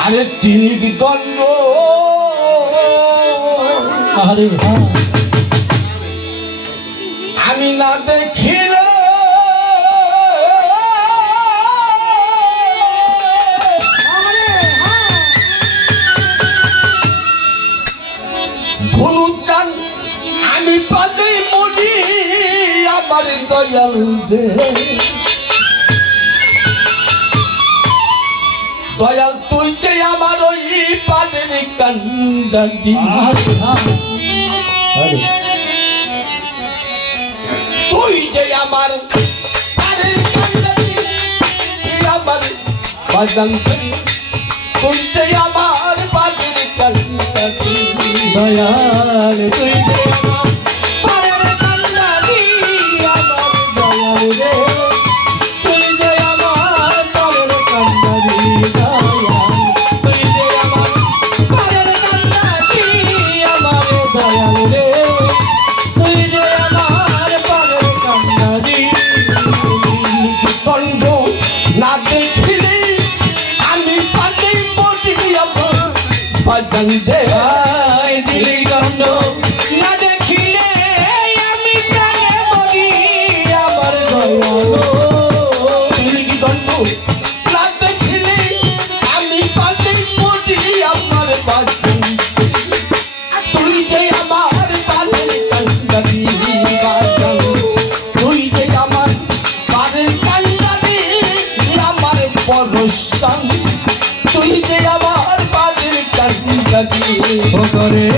আরে তিনি আরে আমি না দেখি আমার দয়াল রে। দয়াল, তুই যে আমার ওই পানের কান্দাটি তুই যে আমার তুই আমার পানের দয়াল, তুই faltan ideas করে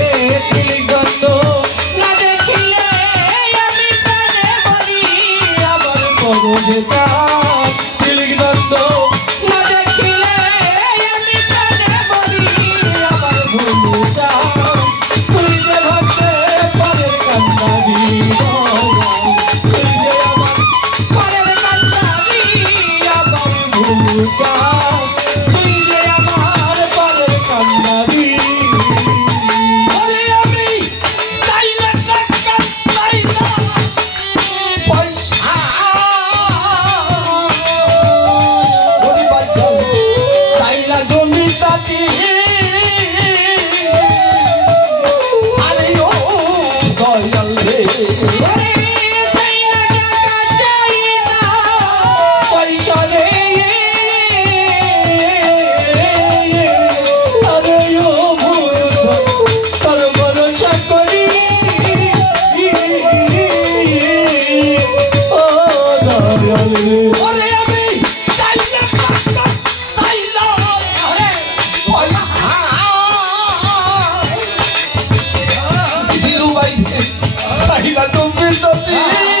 Cristo,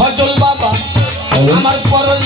সজল বাবা আমার পরশ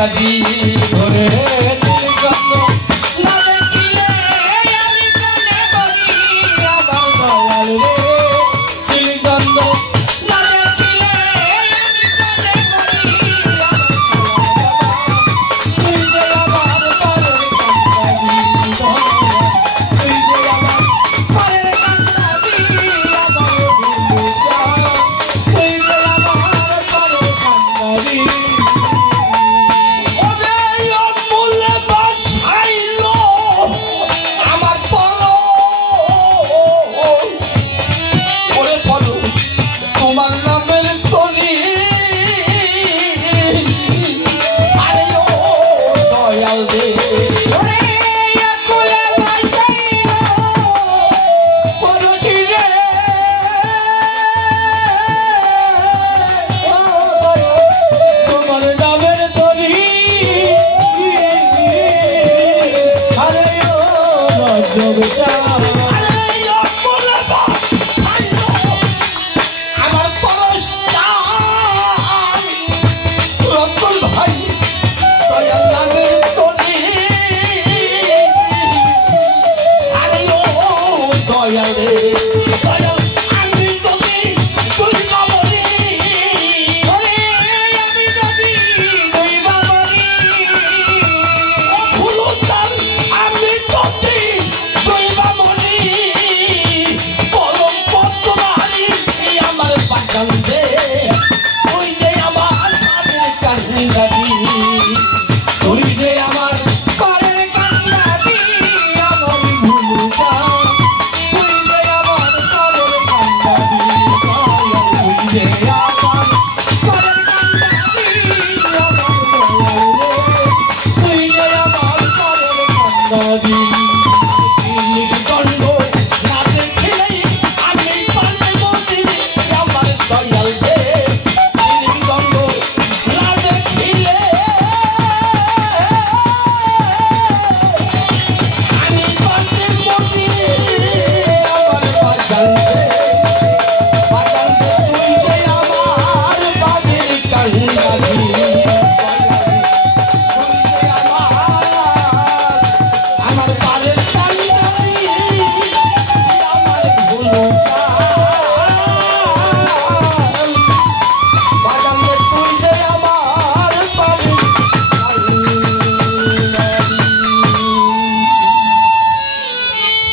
कभी